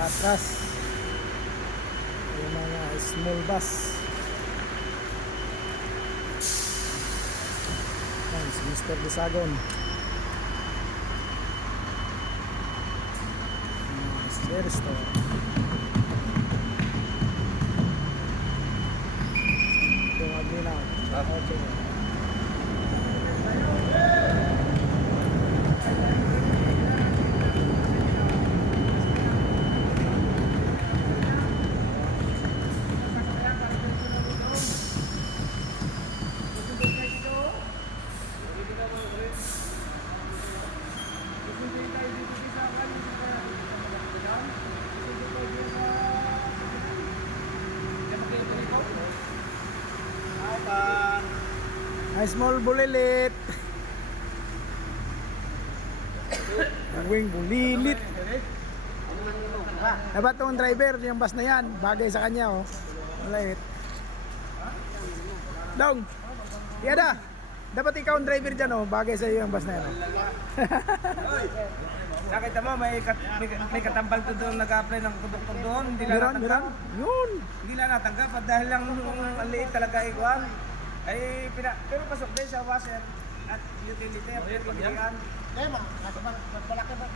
Atras. Yung mga small bus. Yan, si Mr. Bisagon. Share store. Ito ang aglinaw. Okay. Ay, small bulilit. Wing bulilit. Dapat tong driver, yung bus na yan, bagay sa kanya, oh. Maliit. Dong, yada. Dapat ikaw ang driver dyan, oh. Bagay sa iyo yung bus na yan, oh. Nakita mo, may katambal to doon nag-apply ng konduktor doon. Hindi lang natanggap. Yun. Hindi lang natanggap at dahil lang ang liit talaga iguan. Ay, pero pasok din sa washer at utility at pagkilian. Eh, malaki ba? Malaki ba?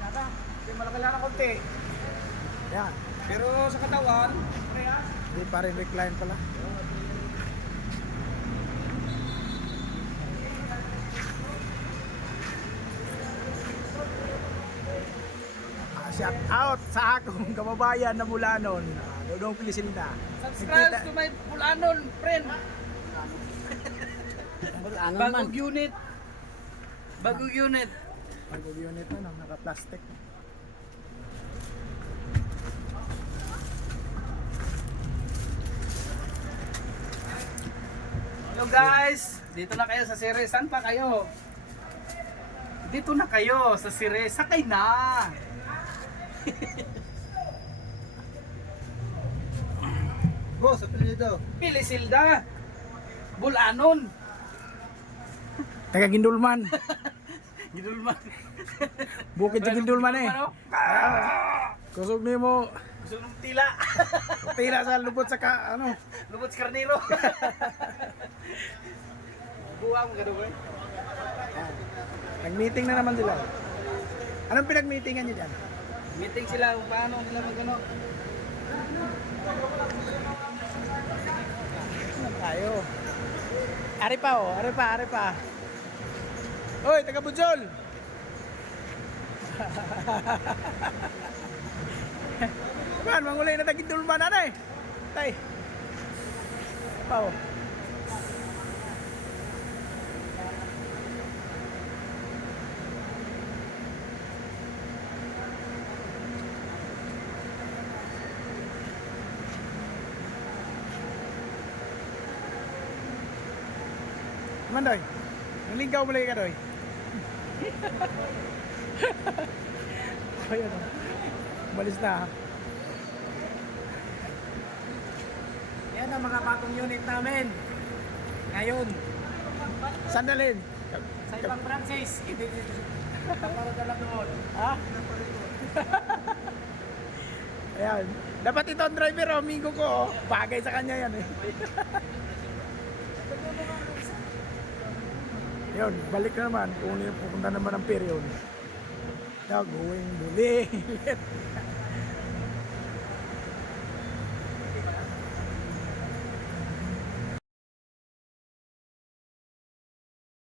Nada. Hindi malaki lang ng konti. Yan. Pero sa katawan, parehas. Hindi pa rin recline pala. Shout out sa akong kababayan na mula nun. Dodong Pilisinda. Subscribe to my Pulanon friend. Bagong unit. Bagong unit. Bagong unit na, no? Naka-plastic. Hello guys, dito na kayo sa Sire. Saan pa kayo? Dito na kayo sa Sire. Sakay na. Boss, sa dito. Pilisilda. Bulanon. Taga Gindulman. Gidulman. Bukid sa Gindulman eh. Ano? Kusog ni mo. Gusto ng tila. Tila sa lubot sa ano. Lubot sa karniro. Buwa mo gado boy. Nag-meeting na naman sila. Anong pinag-meetingan niyo dyan? Meeting sila kung paano nila magano. Ano tayo? Ari pa oh, ari pa, ari pa. Hoy, taga Bujol. Man, mangulay na tagid dulman na eh. Tay. Pa oh. Mandoy. Naligaw mo lagi ka doy. Ayan o. Balis na ha. Yan ang mga bagong unit namin. Ngayon, Sandalin. sa ibang branches, para dala doon. Ha? Ayan. Dapat ito ang driver oh, amigo ko oh. Bagay sa kanya yan eh. Yun, balik na naman kung pupunta naman ang period. Going bulilit.